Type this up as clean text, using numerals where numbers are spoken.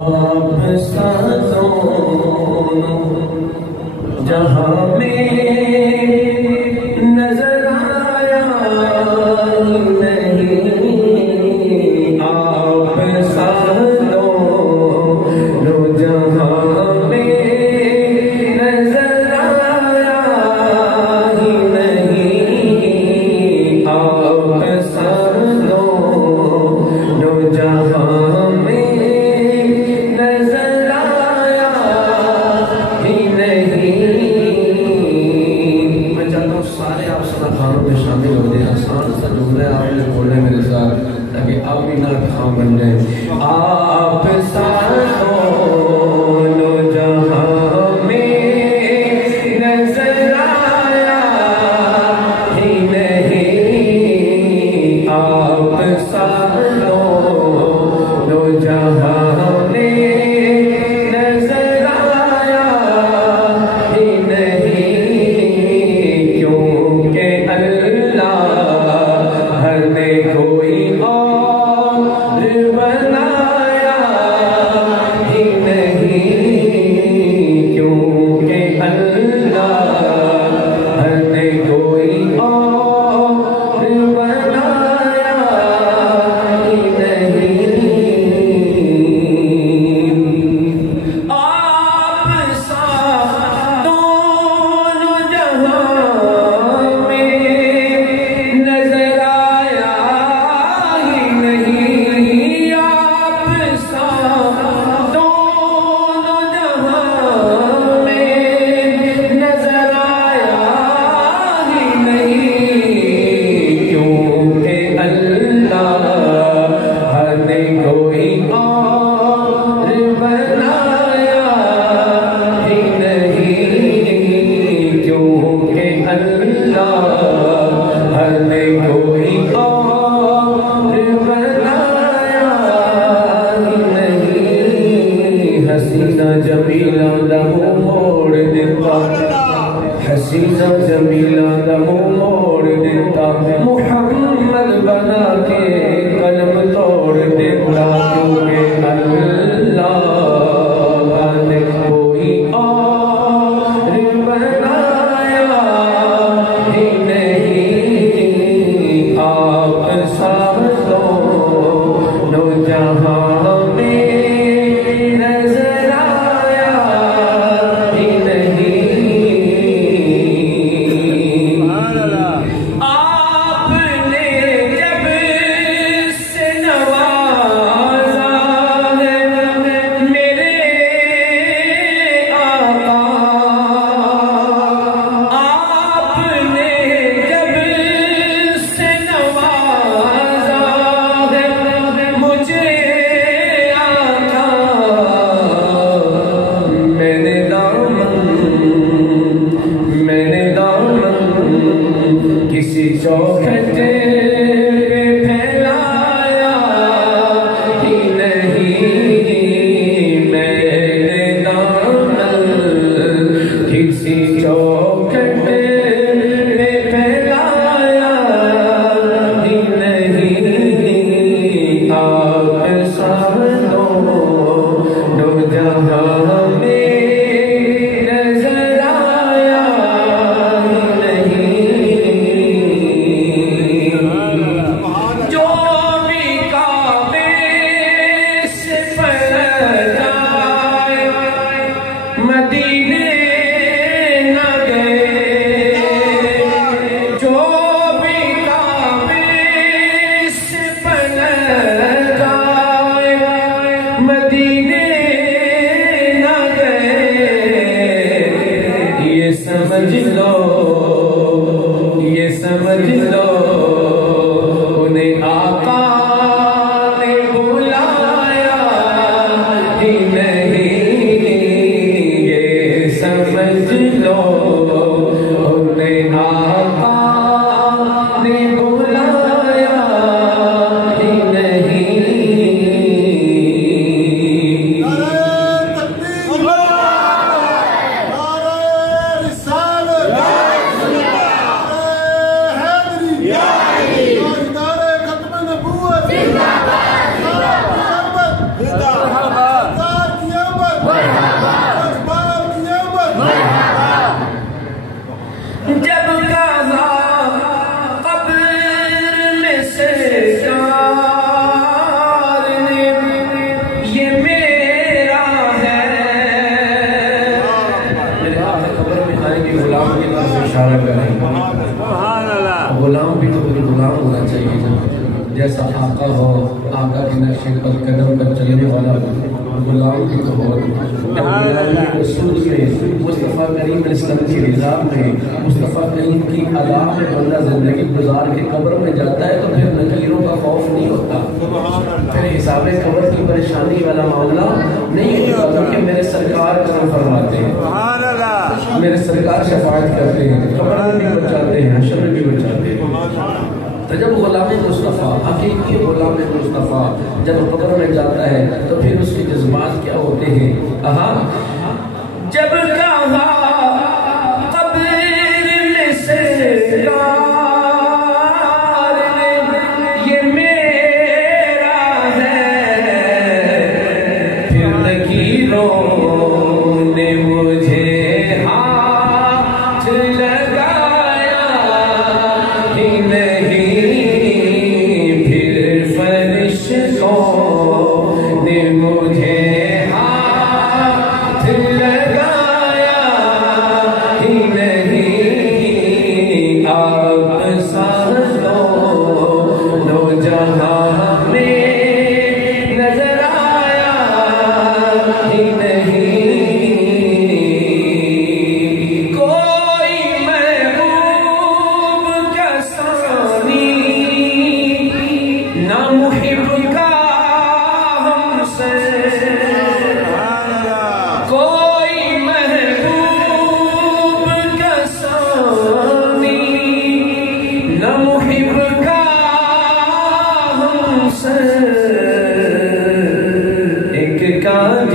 آپ سازوں جہاں میں نظر آیا نہیں، آپ سازوں جہاں میں نظر آیا ہی نہیں، آپ سازوں جہاں شامل ہو جائے۔ آسان سا جملہ ہے، آپ نے بولنے میرے ساتھ تاکہ آپ بھی نعت خواں بن جائیں۔ آپ سازوں جہاں میں نظر آیا ہی نہیں، آپ سازوں جہاں میں نظر آیا ہی نہیں، کیونکہ ہر نے کوئی اور بنایا ہی نہیں، کیونکہ اللہ ہر نے کوئی اور بنایا ہی نہیں، آپ سا دونوں جہاں جمیلہ دمو موڑ دیتا، حسینہ جمیلہ دمو موڑ دیتا، محمد بنا کے قلب توڑ دیتا، کیونکہ اللہ نے کوئی اور بنایا ہی نہیں، آپ سازوں جہاں چوکھٹے پہ پھیلایا ہی نہیں، میں نے دامن کسی چوکھٹے پہ پھیلایا ہی نہیں، آپ سازوں جہاں میں مدینے نہ گئے، جو بھی کعبے سے پلٹ آئے، مدینے نہ گئے، یہ سمجھ لو انہیں آقا نے بلایا ہی نہیں، سمجھ لو انہیں آقا نے بلایا ہی نہیں، نعرہ تکبیر، نعرہ رسالت۔ یہ میرا ہے. میرے آقا قبر میں آئیں گے غلام کی طرف اشارہ کریں گے. غلام بھی تو کوئی غلام ہونا چاہیے جیسا آقا ہو, آقا کی نقش قدم پر چلنے والا غلام بھی تو ہو. رسول میں مصطفیٰ کریم علیہ السلام کی رضا میں مصطفیٰ کریم کی ادا میں بندہ زندگی گزار کے قبر میں جاتا ہے تو پھر نکیروں کا خوف نہیں ہوتا, پھر حساب قبر کی پریشانی والا معاملہ نہیں ہوتا, کیونکہ میرے سرکار کرم فرماتے ہیں, میرے سرکار شفاعت کرتے ہیں, قبر میں بھی بچاتے ہیں, حشر میں بھی بچاتے ہیں. تو جب غلام مصطفیٰ, حقیقی غلام مصطفیٰ جب قبر میں جاتا ہے تو پھر اس کے جذبات کیا ہوتے ہیں؟ جب کہا قبر میں سرکار نے یہ میرا ہے, پھر نکیروں نے مجھے ہاتھ لگایا ہی نہیں, پھر فرشتوں نے مجھے ہاتھ لگایا ہی نہیں, آپ ساروں جہاں میں نظر آیا ہی نہیں. کوئی محبوب کا ثانی نہ محب کا ہم سے, کوئی محبوب کا ثانی نہ محب کا ہم سے, ایک کاج